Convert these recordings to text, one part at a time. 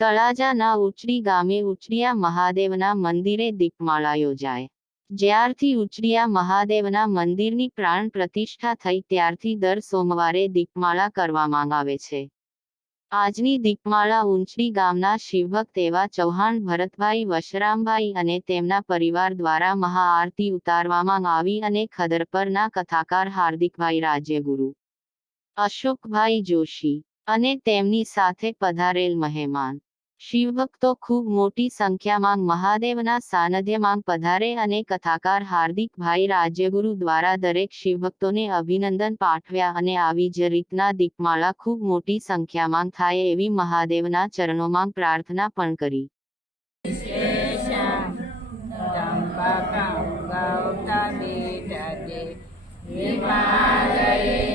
તળાજાના ઉચડી ગામે ઉચડિયા મહાદેવના મંદિરે દીપમાળા યોજાય. જ્યારથી ઉચડિયા મહાદેવના મંદિરની પ્રાણ પ્રતિષ્ઠા થઈ ત્યારથી દર સોમવારે દીપમાળા કરવામાં આવે છે. આજની દીપમાળા ઉંચડી ગામના શિવભક્ત એવા ચૌહાણ ભરતભાઈ, વશરામભાઈ અને તેમના પરિવાર દ્વારા મહાઆરતી ઉતારવામાં આવી અને ખદરપરના કથાકાર હાર્દિકભાઈ રાજ્યગુરુ, અશોકભાઈ જોશી અને તેમની સાથે પધારેલ મહેમાન. શિવભક્તો ખૂબ મોટી સંખ્યામાં મહાદેવના સાનિધ્યમાં પધારે અને કથાકાર હાર્દિકભાઈ રાજ્યગુરુ દ્વારા દરેક શિવભક્તોને અભિનંદન પાઠવ્યા અને આવી જ રીતના દીપમાળા ખૂબ મોટી સંખ્યામાં થાય એવી મહાદેવના ચરણોમાં પ્રાર્થના પણ કરી. ચંપકં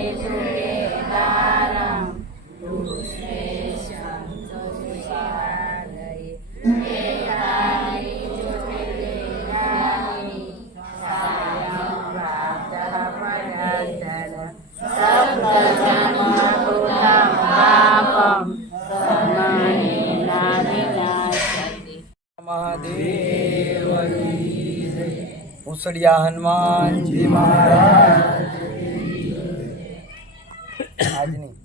ઉસડિયા હનુમાનજી મહારાજ. આજની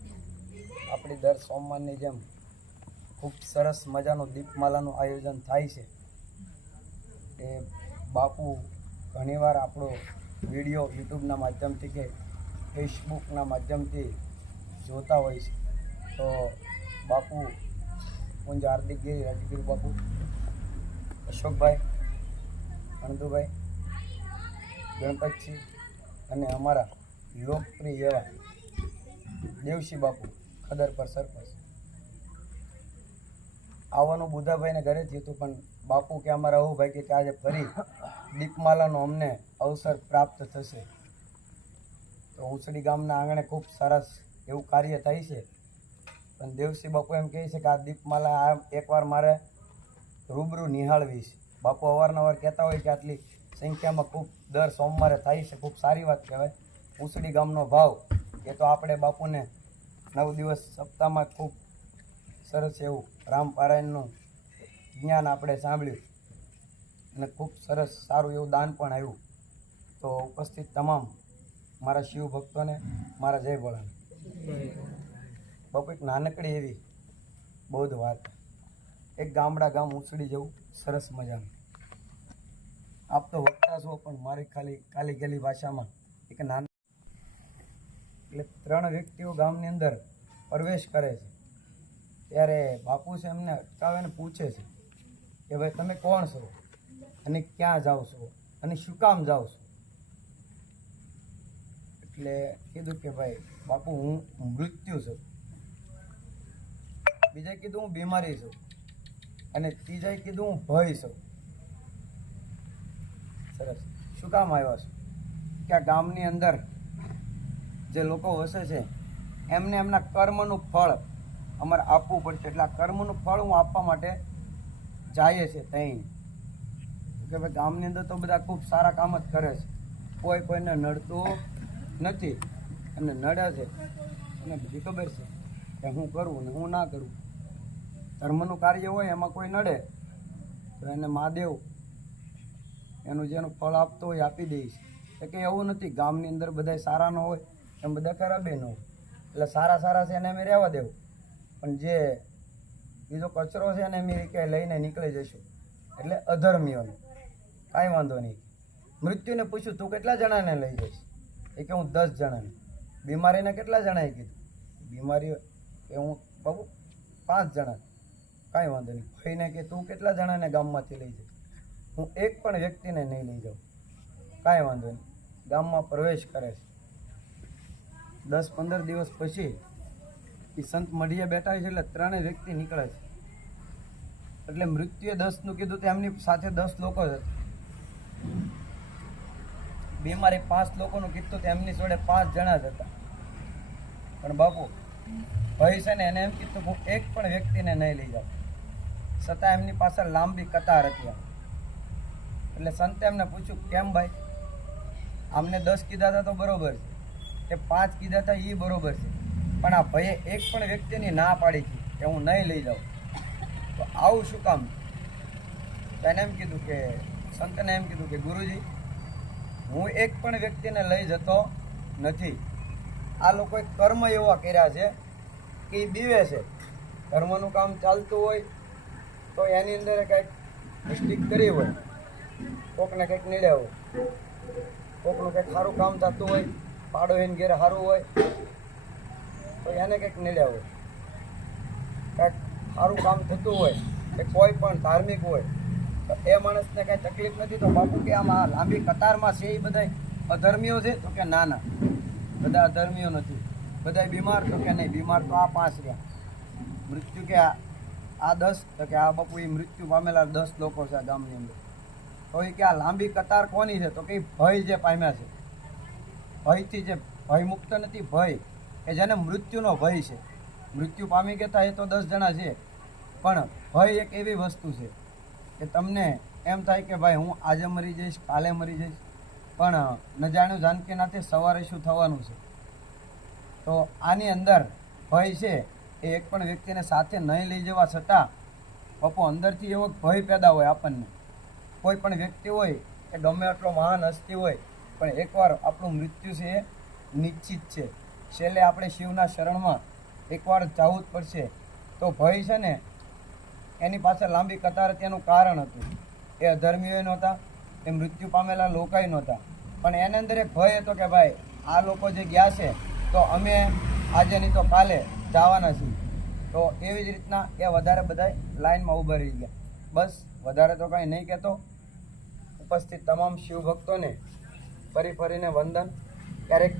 આપણી દર સોમવારની જેમ ખૂબ સરસ મજાનું દીપમાલાનું આયોજન થાય છે. એ બાપુ ઘણીવાર આપણો વીડિયો યુટ્યુબના માધ્યમથી કે ફેસબુકના માધ્યમથી જોતા હોય છે. તો બાપુ પૂંજ હાર્દિક ગીરી રાજગીર બાપુ અશોકભાઈ અણદુભાઈ ગણપતજી અને અમારા લોકપ્રિય એવા દેવશી બાપુ, ખદર પર સરપંચ. આવવાનું બુધાભાઈને ઘરેથી હતું, પણ બાપુ કે અમારા અહુભાઈ કે આજે ફરી દીપમાલાનો અમને અવસર પ્રાપ્ત થશે. તો ઉછડી ગામના આંગણે ખૂબ સરસ એવું કાર્ય થાય છે. પણ દેવસી બાપુ એમ કહે છે કે આ દીપમાલા આ એકવાર મારે રૂબરૂ નિહાળવીશ બાપુ અવારનવાર કહેતા હોય કે આટલી સંખ્યામાં ખૂબ દર સોમવારે થાય છે. ખૂબ સારી વાત કહેવાય. ઉસડી ગામનો ભાવ એ તો આપણે બાપુને નવ દિવસ સપ્તાહમાં ખૂબ સરસ એવું રામ પારાયણનું જ્ઞાન આપણે સાંભળ્યું અને ખૂબ સરસ સારું એવું દાન પણ આવ્યું તો ઉપસ્થિત તમામ મારા શિવ ભક્તોને મારા જય ભોળાને બાપુ એક નાનકડી એવી બૌદ્ધ વાત. એક ગામડા ગામ ઉછળી જવું, સરસ મજાનું. આપ તો વક્તા છો, પણ મારી ખાલી કાલી ગેલી ભાષામાં એક નાના એટલે ત્રણ વ્યક્તિઓ ગામની અંદર પ્રવેશ કરે છે. ત્યારે બાપુ છે એમને અટકાવે ને પૂછે છે કે ભાઈ તમે કોણ છો? અને ક્યાં જાઓ છો? અને શું કામ જાઓ છો? એટલે કીધું કે ભાઈ, બાપુ, હું મૃત્યુ છું. બીજે કીધું, હું બીમારી છું. અને ત્રીજાએ કીધું હું ભય છું. સરસ. શું કામ આવ્યા છું? કે આ ગામની અંદર જે લોકો વસે છે, એમને એમના કર્મનું ફળ અમારે આપવું પડશે. એટલે આ કર્મનું ફળ હું આપવા માટે જાય છે ત્યાં કે ભાઈ ગામની અંદર તો બધા ખૂબ સારા કામ જ કરે છે. કોઈ કોઈને નડતું નથી અને નડે છે. અને બધી ખબર છે કે હું કરું ને હું ના કરું. ધર્મનું કાર્ય હોય, એમાં કોઈ નડે, તો એને મહાદેવ એનું જેનું ફળ આપતો હોય આપી દઈશ એટલે કે એવું નથી, ગામની અંદર બધા સારા ન હોય, એમ બધા ખરાબે ન હોય. એટલે સારા સારા છે એને અમે રહેવા દેવું. પણ જે બીજો કચરો છે એને અમે ક્યાંય લઈને નીકળી જઈશું. એટલે અધર્મીઓને. કાંઈ વાંધો નહીં. મૃત્યુને પૂછ્યું, તું કેટલા જણાને લઈ જઈશ? એ કે, હું દસ જણાને. બીમારીને કેટલા જણાએ કીધું? બીમારી એ હું બાબુ પાંચ જણા કાંઈ વાંધો નહીં. ભાઈને કે તું કેટલા જણાને ગામમાંથી લઈ જાય? હું એક પણ વ્યક્તિને નહીં લઈ જાઉં. કાંઈ વાંધો નહીં. ગામમાં પ્રવેશ કરે છે. દસ પંદર દિવસ પછી એ સંત મઢીએ બેઠા હોય છે એટલે ત્રણેય વ્યક્તિ નીકળે છે. એટલે મૃત્યુએ દસનું કીધું તો એમની સાથે દસ લોકો જ બીમારી પાંચ લોકોનું કીધું તો એમની જોડે પાંચ જણા જ હતા. પણ બાપુ ભાઈ છે ને એને એમ કીધું હું એક પણ વ્યક્તિને નહીં લઈ જાઉં. છતાં એમની પાછળ લાંબી કતાર હતી એટલે સંતે એમને પૂછ્યું, કેમ ભાઈ? આમને દસ કીધા હતા તો બરોબર છે. કે પાંચ કીધા હતા એ બરોબર છે. પણ આ ભાઈએ એક પણ વ્યક્તિની ના પાડી હતી કે હું નહીં લઈ જાઉં. તો આવું શું કામ? તો એને એમ કીધું કે, સંતને એમ કીધું કે, ગુરુજી, હું એક પણ વ્યક્તિને લઈ જતો નથી. આ લોકોએ કર્મ એવા કર્યા છે કે એ દીવે છે. કર્મનું કામ ચાલતું હોય તો એની અંદર કંઈક મિસ્ટેક કરી હોય, કોકને કંઈક નીડ્યા હોય, કોકનું કંઈક સારું કામ થતું હોય, પાડો એને ઘેર સારું હોય, તો એને કંઈક નીડ્યા હોય. કંઈક સારું કામ થતું હોય, કે કોઈ પણ ધાર્મિક હોય, તો એ માણસને કાંઈ તકલીફ નથી, તો બાપુ કે આમ આ લાંબી કતારમાં છે એ બધા અધર્મીઓ છે? તો કે ના ના, બધા અધર્મીઓ નથી. બધા બીમાર તો કે નહીં? બીમાર તો આ પાંચ રહ્યા મૃત્યુ કે આ દસ? તો કે આ બાપુ એ મૃત્યુ પામેલા દસ લોકો છે આ ગામની અંદર. તો એ કે આ લાંબી કતાર કોની છે? તો કે ભય જે પામ્યા છે. ભયથી જે ભય મુક્ત નથી, ભય. કે જેને મૃત્યુનો ભય છે. મૃત્યુ પામી ગયા એ તો દસ જણા છે. પણ ભય એક એવી વસ્તુ છે કે તમને એમ થાય કે ભાઈ હું આજે મરી જઈશ, કાલે મરી જઈશ. પણ ન જાણ્યું જાનકીનાથે સવારે શું થવાનું છે? તો આની અંદર ભય છે એ એક પણ વ્યક્તિને સાથે નહીં લઈ જવા છતાં પપ્પો અંદરથી એવો ભય પેદા હોય આપણને. કોઈ પણ વ્યક્તિ હોય એ ગમે એટલો મહાન હસ્તી હોય, પણ એકવાર આપણું મૃત્યુ છે એ નિશ્ચિત છે. છેલ્લે આપણે શિવના શરણમાં એકવાર જવું જ પડશે. તો ભય છે ને એની પાસે લાંબી કતાર હતી કારણ હતું. એ અધર્મીઓ નહોતા, એ મૃત્યુ પામેલા લોકોય નહોતા. પણ એની અંદર એક ભય હતો કે ભાઈ, આ લોકો જે ગયા છે તો અમે આજે નહીં તો કાલે જવાના છીએ. તો એવી જ રીતના એ વધારે બધા લાઈનમાં ઊભા રહી ગયા. બસ, વધારે તો કાંઈ નહીં કહેતો. ઉપસ્થિત તમામ શિવભક્તોને ફરી ફરીને વંદન. ક્યારેક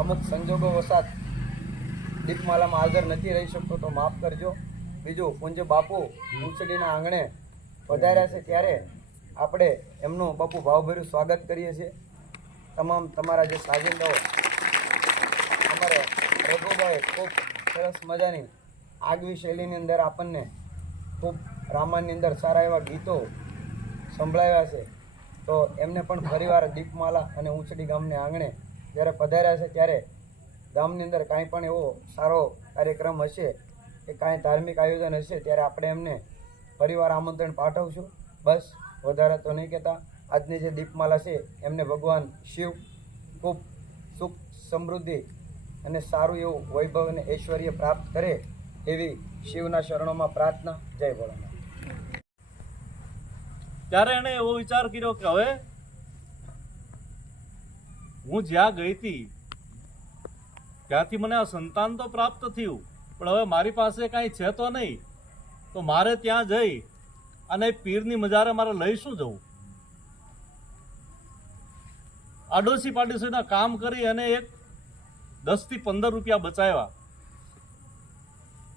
અમુક સંજોગો વસાત દીપમાલામાં હાજર નથી રહી શકતો તો માફ કરજો. બીજું, પૂંજ બાપુ ઉછડીના આંગણે વધાર્યા છે ત્યારે આપણે એમનું બાપુ ભાવભર્યું સ્વાગત કરીએ છીએ. તમામ તમારા જે સાજિંદાઓ રઘુભાઈ ખૂબ સરસ મજાની આગવી શૈલીની અંદર આપણને ખૂબ રામાયણની અંદર સારા એવા ગીતો સંભળાવ્યા છે. તો એમને પણ ફરીવાર દીપમાલા અને ઊંચડી ગામને આંગણે જ્યારે પધાર્યા છે ત્યારે ગામની અંદર કાંઈ પણ એવો સારો કાર્યક્રમ હશે કે કાંઈ ધાર્મિક આયોજન હશે ત્યારે આપણે એમને ફરીવાર આમંત્રણ પાઠવશું. બસ, વધારે તો નહીં કહેતા. આજની જે દીપમાલા છે, એમને ભગવાન શિવ ખૂબ સુખ સમૃદ્ધિ અને સારું એવું વૈભવ અને ઐશ્વર્ય પ્રાપ્ત કરે એવી શિવના શરણોમાં પ્રાર્થના. જય ભોળાનાથ. ત્યારે એણે એવો વિચાર કર્યો કે હવે હું જ્યાં ગઈ હતી, ત્યાંથી મને આ સંતાન તો પ્રાપ્ત થયું, પણ હવે મારી પાસે કાંઈ છે તો નહીં. તો મારે ત્યાં જઈ અને પીરની મજારે મારે લઈ શું જવું? આડોશી પાડોશીના કામ કરી અને એક દસથી પંદર રૂપિયા બચાવ્યા.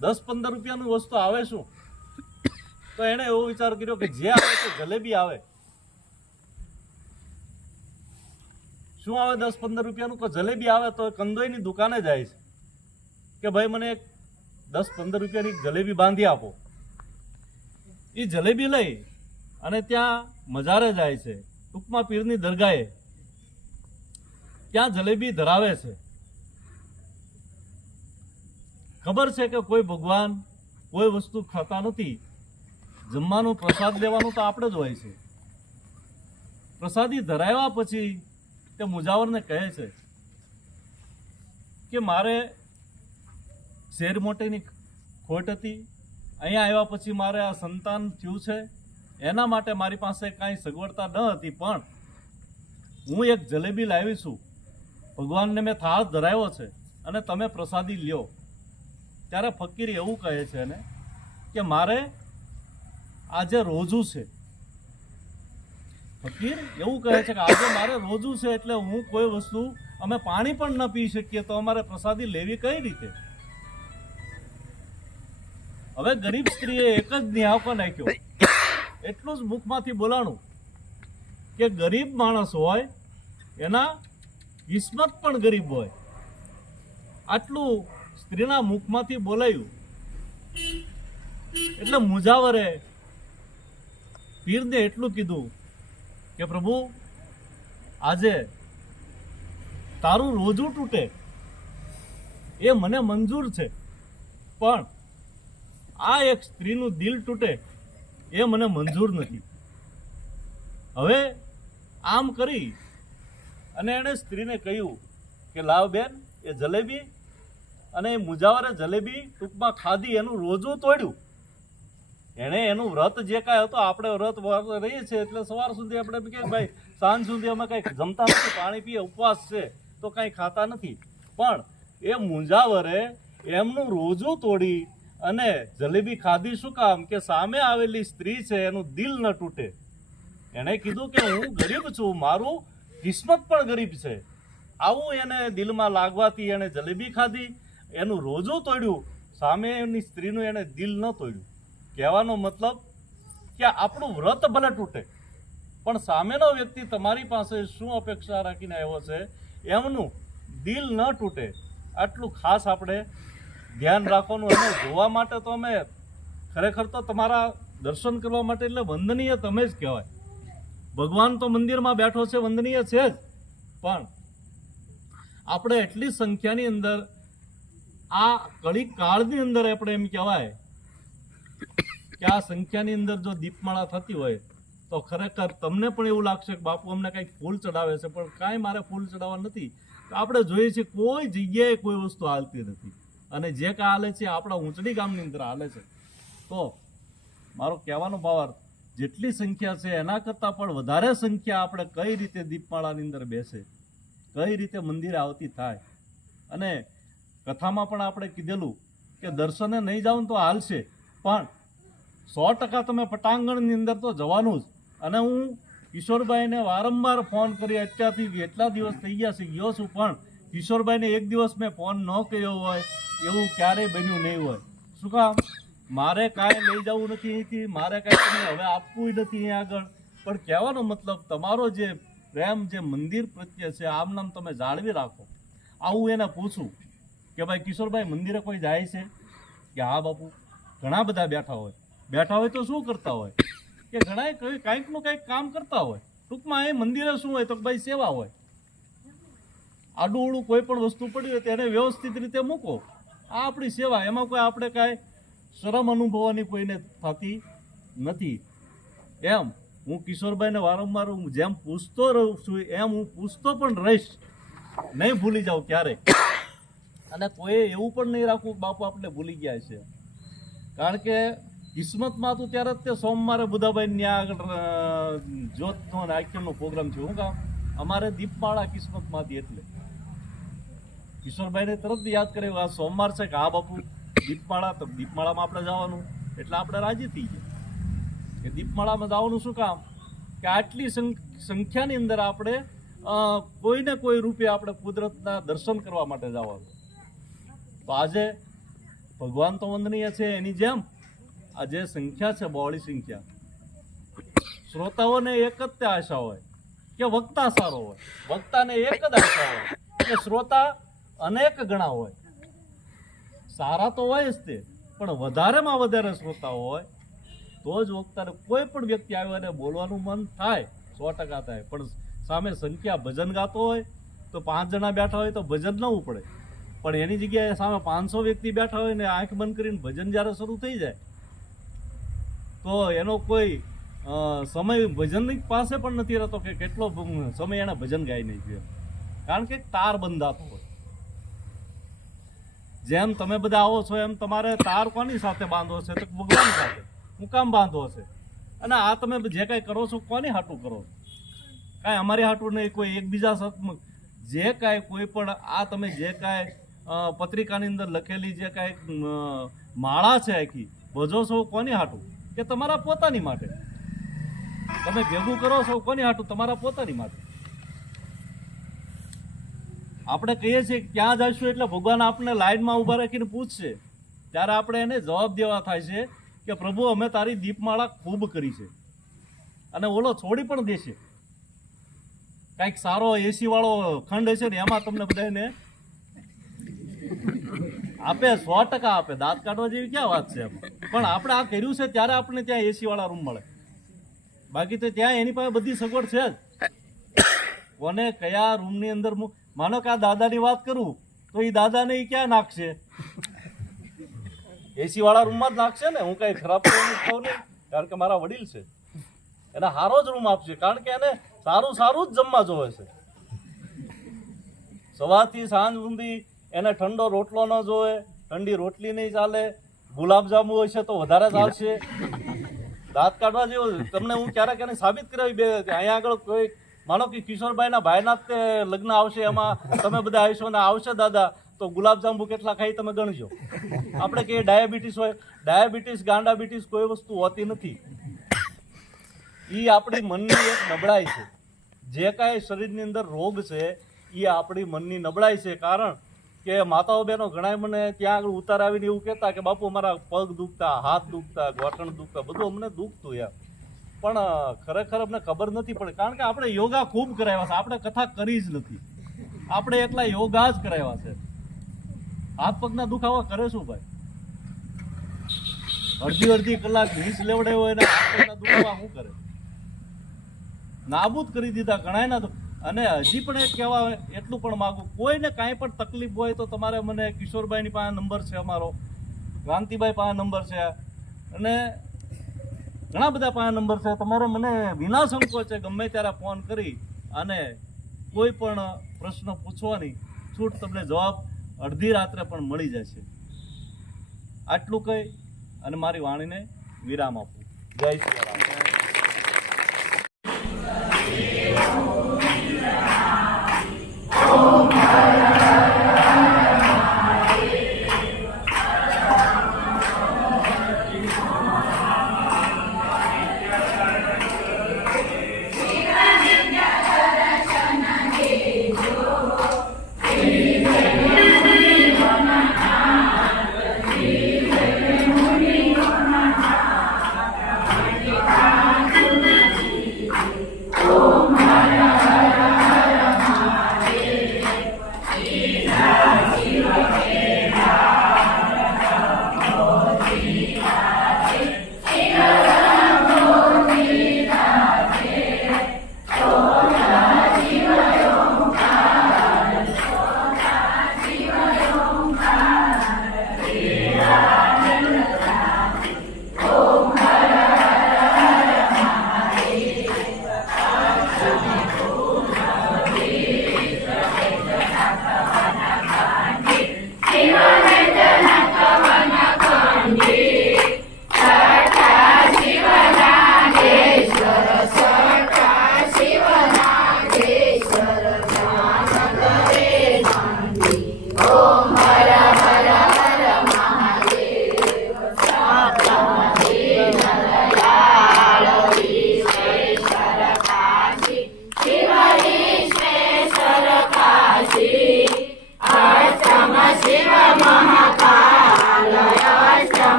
દસ પંદર રૂપિયાનું વસ્તુ આવે શું? તો એણે એવો વિચાર કર્યો કે જે આવે તે જલેબી આવે. શું આવે દસ પંદર રૂપિયાનું? કે જલેબી આવે તો કંદોઈની દુકાને જાય છે. કે ભાઈ મને દસ પંદર રૂપિયાની જલેબી બાંધી આપો. એ જલેબી લઈ અને ત્યાં મજારે જાય છે. ટૂંકમાં પીરની દરગાહે. ત્યાં જલેબી ધરાવે છે. ખબર છે કે કોઈ ભગવાન કોઈ વસ્તુ ખાતા નથી? જમવાનું પ્રસાદ લેવાનું તો આપણે જ હોય છે. પ્રસાદી ધરાવ્યા પછી તે મુજાવરને કહે છે કે મારે શેર મોટેની ખોટ હતી. અહીંયા આવ્યા પછી મારે આ સંતાન થયું છે. એના માટે મારી પાસે કાંઈ સગવડતા ન હતી, પણ હું એક જલેબી લાવી છું. ભગવાનને મેં થાળ ધરાવ્યો છે અને તમે પ્રસાદી લ્યો. ત્યારે ફકીર એવું કહે છે ને કે મારે આજે રોજું છે. ફકીર એવું કહે છે કે આજે મારે રોજું છે એટલે હું કોઈ વસ્તુ, અમે પાણી પણ ન પી શકીએ તો અમારે પ્રસાદી લેવી કઈ રીતે? હવે ગરીબ સ્ત્રીએ એક જ નિહાવકો નાખ્યો. એટલું જ મુખમાંથી બોલાણું કે ગરીબ માણસ હોય, એના કિસ્મત પણ ગરીબ હોય. આટલું સ્ત્રીના મુખમાંથી બોલાયું. એટલે મુજાવરે પીરને એટલું કીધું કે, પ્રભુ, આજે તારું રોજું તૂટે. એ મને મંજૂર છે. પણ આ એક સ્ત્રીનું દિલ તૂટે. એ મને મંજૂર નથી. હવે આમ કરી અને એણે સ્ત્રીને કહ્યું કે, લાવ બેન, એ જલેબી અને એ મુજાવરે જલેબી ટૂંકમાં ખાધી, એનું રોજું તોડ્યું. એણે એનું વ્રત જે કાંઈ હતો, આપણે વ્રત રહીએ છીએ, એટલે સવાર સુધી આપણે કે ભાઈ, સાંજ સુધી અમે કંઈક જમતા નથી, પાણી પીએ, ઉપવાસ છે, તો કાંઈ ખાતા નથી. પણ એ મુંજાવરે એમનું રોજું તોડી અને જલેબી ખાધી શું કામ? કે સામે આવેલી સ્ત્રી છે, એનું દિલ ન તૂટે. એણે કીધું કે હું ગરીબ છું, મારું કિસ્મત પણ ગરીબ છે. આવું એને દિલમાં લાગવાથી એણે જલેબી ખાધી એનું રોજું તોડ્યું. સામે એની સ્ત્રીનું એને દિલ ન તોડ્યું. કહેવાનો મતલબ કે આપણું વ્રત ભલે તૂટે, પણ સામેનો વ્યક્તિ તમારી પાસે શું અપેક્ષા રાખીને આવ્યો છે, એમનું દિલ ન તૂટે. આટલું ખાસ આપણે ધ્યાન રાખવાનું અને જોવા માટે તો અમે ખરેખર તો તમારા દર્શન કરવા માટે એટલે વંદનીય તમે જ કહેવાય. ભગવાન તો મંદિરમાં બેઠો છે, વંદનીય છે જ. પણ આપણે એટલી સંખ્યાની અંદર આ કડી કાળની અંદર આપણે એમ કહેવાય કે આ સંખ્યાની અંદર જો દીપમાળા થતી હોય, તો ખરેખર તમને પણ એવું લાગશે કે બાપુ અમને કંઈક ફૂલ ચડાવે છે, પણ કાંઈ મારે ફૂલ ચડાવવા નથી. આપણે જોઈએ છીએ કોઈ જગ્યાએ કોઈ વસ્તુ હાલતી નથી. અને જે કાં હાલે છે આપણા ઊંચડી ગામની અંદર હાલે છે. તો મારો કહેવાનો ભાવાર્થ જેટલી સંખ્યા છે એના કરતાં પણ વધારે સંખ્યા આપણે કઈ રીતે દીપમાળાની અંદર બેસે, કઈ રીતે મંદિરે આવતી થાય. અને કથામાં પણ આપણે કીધેલું કે દર્શને નહીં જાઉં તો હાલશે, પણ સો ટકા તમે પટાંગણની અંદર તો જવાનું જ. અને હું કિશોરભાઈને વારંવાર ફોન કરી અત્યારથી એટલા દિવસ થઈ ગયા છે, ગયો છું, પણ કિશોરભાઈને એક દિવસ મેં ફોન ન કર્યો હોય, એવું ક્યારેય બન્યું નહીં હોય. શું કામ? મારે કાંઈ લઈ જવું નથી અહીંથી, મારે કાંઈ તમને હવે આપવું નથી અહીં આગળ. પણ કહેવાનો મતલબ, તમારો જે પ્રેમ, જે મંદિર પ્રત્યે છે આમ નામ તમે જાળવી રાખો. આવું એને પૂછું. કે ભાઈ કિશોરભાઈ, મંદિરે કોઈ જાય છે? કે હા બાપુ, ઘણા બધા બેઠા હોય. બેઠા હોય તો શું કરતા હોય? કે ઘણા કઈ કાંઈકનું કંઈક કામ કરતા હોય. ટૂંકમાં એ મંદિરે શું હોય? તો ભાઈ સેવા હોય. આડું કોઈ પણ વસ્તુ પડી હોય તેને વ્યવસ્થિત રીતે મૂકો. આ આપણી સેવા. એમાં કોઈ આપણે કાંઈ શરમ અનુભવવાની કોઈને થતી નથી. એમ, હું કિશોરભાઈને વારંવાર જેમ પૂછતો રહું છું, એમ હું પૂછતો પણ રહીશ. નહીં ભૂલી જાઉં ક્યારેય. અને કોઈએ એવું પણ નહીં રાખવું બાપુ આપણે ભૂલી ગયા છે. કારણ કે કિસ્મતમાં હતું ત્યારે જ તે સોમવારે બુધાભાઈ ત્યાં જોતનો અને આખ્યાનનો પ્રોગ્રામ છે હું કામ? અમારે દીપમાળા કિસ્મતમાંથી એટલે. કિશોરભાઈને તરત યાદ કરે આ સોમવાર છે કે હા બાપુ દીપમાળા, તો દીપમાળામાં આપણે જવાનું. એટલે આપણે રાજી થઈ ગયા. કે દીપમાળામાં જવાનું શું કામ? કે આટલી સંખ- સંખ્યાની અંદર આપણે કોઈને કોઈ રૂપે આપણે કુદરતના દર્શન કરવા માટે જવાનું. આજે ભગવાન તો વંદનીય છે, એની જેમ આ જે સંખ્યા છે બહોળી સંખ્યા, શ્રોતાઓને એક જ તે આશા હોય કે વક્તા સારો હોય. વક્તાને એક જ આશા હોય કે શ્રોતા અનેક ગણા હોય. સારા તો હોય જ તે, પણ વધારેમાં વધારે શ્રોતા હોય, તો જ વક્તાને કોઈ પણ વ્યક્તિ આવે અને બોલવાનું મન થાય, સો ટકા થાય. પણ સામે સંખ્યા ભજન ગાતો હોય, તો પાંચ જણા બેઠા હોય તો ભજન ન ઉપડે. પણ એની જગ્યાએ સામે પાંચસો વ્યક્તિ બેઠા હોય ને આંખ બંધ કરીને ભજન જ્યારે શરૂ થઈ જાય, તો એનો કોઈ સમય ભજનની પાસે પણ નથી રહેતો કે કેટલો સમય એને ભજન ગાઈ નહીં કારણ કે તાર બંધાતો હોય. જેમ તમે બધા આવો છો એમ તમારે તાર કોની સાથે બાંધવો છે? તો ભગવાન સાથે. હું કામ બાંધવો છે? અને આ તમે જે કાંઈ કરો છો, કોની હાટું કરો છો? કાંઈ અમારી હાટું નહીં, કોઈ એકબીજા જે કાંઈ કોઈ પણ આ તમે જે કાંઈ પત્રિકાની અંદર લખેલી જે કાંઈક માળા છે આખી, ભજો છો કોની હાટું? કે તમારા પોતાની માટે? તમે ભેગું કરો છો કોની હાટું? તમારા પોતાની માટે. આપણે કહીએ છીએ ક્યાં જઈશું એટલે ભગવાન આપણને લાઈનમાં ઊભા રાખીને પૂછશે. ત્યારે આપણે એને જવાબ દેવા થાય છે કે પ્રભુ, અમે તારી દીપમાળા ખૂબ કરી છે. અને ઓલો છોડી પણ દેશે. કાંઈક સારો એસી વાળો ખંડ હશે ને, એમાં તમને બધાને આપે સો ટકા આપે. દાંત કાઢવા જેવી ક્યાં વાત છે પણ આપણે આ કર્યું છે ત્યારે આપણને ત્યાં એસી વાળા રૂમ મળે. બાકી તો ત્યાં એની પાસે બધી સગવડ છે જ. કોને કયા રૂમની અંદર માનો કે આ દાદાની વાત કરું, તો એ દાદાને એ ક્યાં નાખશે? એસી વાળા રૂમમાં જ નાખશે ને? હું કઈ ખરાબ નહીં. કારણ કે મારા વડીલ છે. એને સારો જ રૂમ આપશે. કારણ કે એને સારું સારું જ જમવા જોવે છે. સવારથી સાંજ સુધી એને ઠંડો રોટલો ન જોવે, ઠંડી રોટલી નહીં ચાલે ગુલાબજાંબુ હોય છે તો વધારે ચાલશે દાંત કાઢવા જેવું તમને હું ક્યારેક એને સાબિત કરાવી બે અહીંયા આગળ કોઈ માનો કે કિશોરભાઈના ભાઈના જ તે લગ્ન આવશે એમાં, તમે બધા આવીશો ને આવશે દાદા, તો ગુલાબજાંબુ કેટલા ખાઈ તમે ગણજો. આપણે કે ડાયાબિટીસ હોય. ડાયાબિટીસ, ગાંડાબિટીસ કોઈ વસ્તુ હોતી નથી. એ આપણી મનની એક નબળાઈ છે. જે કાંઈ શરીરની અંદર રોગ છે એ આપણી મનની નબળાઈ છે. કારણ કે માતાઓ બહેનો ઘણા મને ત્યાં આગળ ઉતાર આવીને એવું કહેતા કે, બાપુ, મારા પગ દુખતા, હાથ દુખતા, ગોઠણ દુખતા, બધું અમને દુખતું યાર પણ ખરેખર અમને ખબર નથી પડે, કારણ કે આપણે યોગા ખૂબ કરાવ્યા છે. આપણે કથા કરી જ નથી. આપણે એટલા યોગા જ કરાવ્યા છે. હાથ પગના દુખાવા કરે શું ભાઈ? અડધી અડધી કલાક ઘીસ લેવડે હોય ને, હાથ પગના દુખાવા શું કરે? નાબૂદ કરી દીધા ઘણા તો અને હજી પણ એક કહેવા એટલું પણ માગું, કોઈને કાંઈ પણ તકલીફ હોય તો તમારે મને કિશોરભાઈની પાસે નંબર છે અમારો ક્રાંતિભાઈ પાસે નંબર છે, અને ઘણા બધા પાસે નંબર છે. તમારે મને વિના સંકોચે ગમે ત્યારે ફોન કરી અને કોઈ પણ પ્રશ્ન પૂછવાની છૂટ તમને જવાબ અડધી રાત્રે પણ મળી જશે આટલું કહી અને મારી વાણીને વિરામ આપું. જય શ્રી રામ.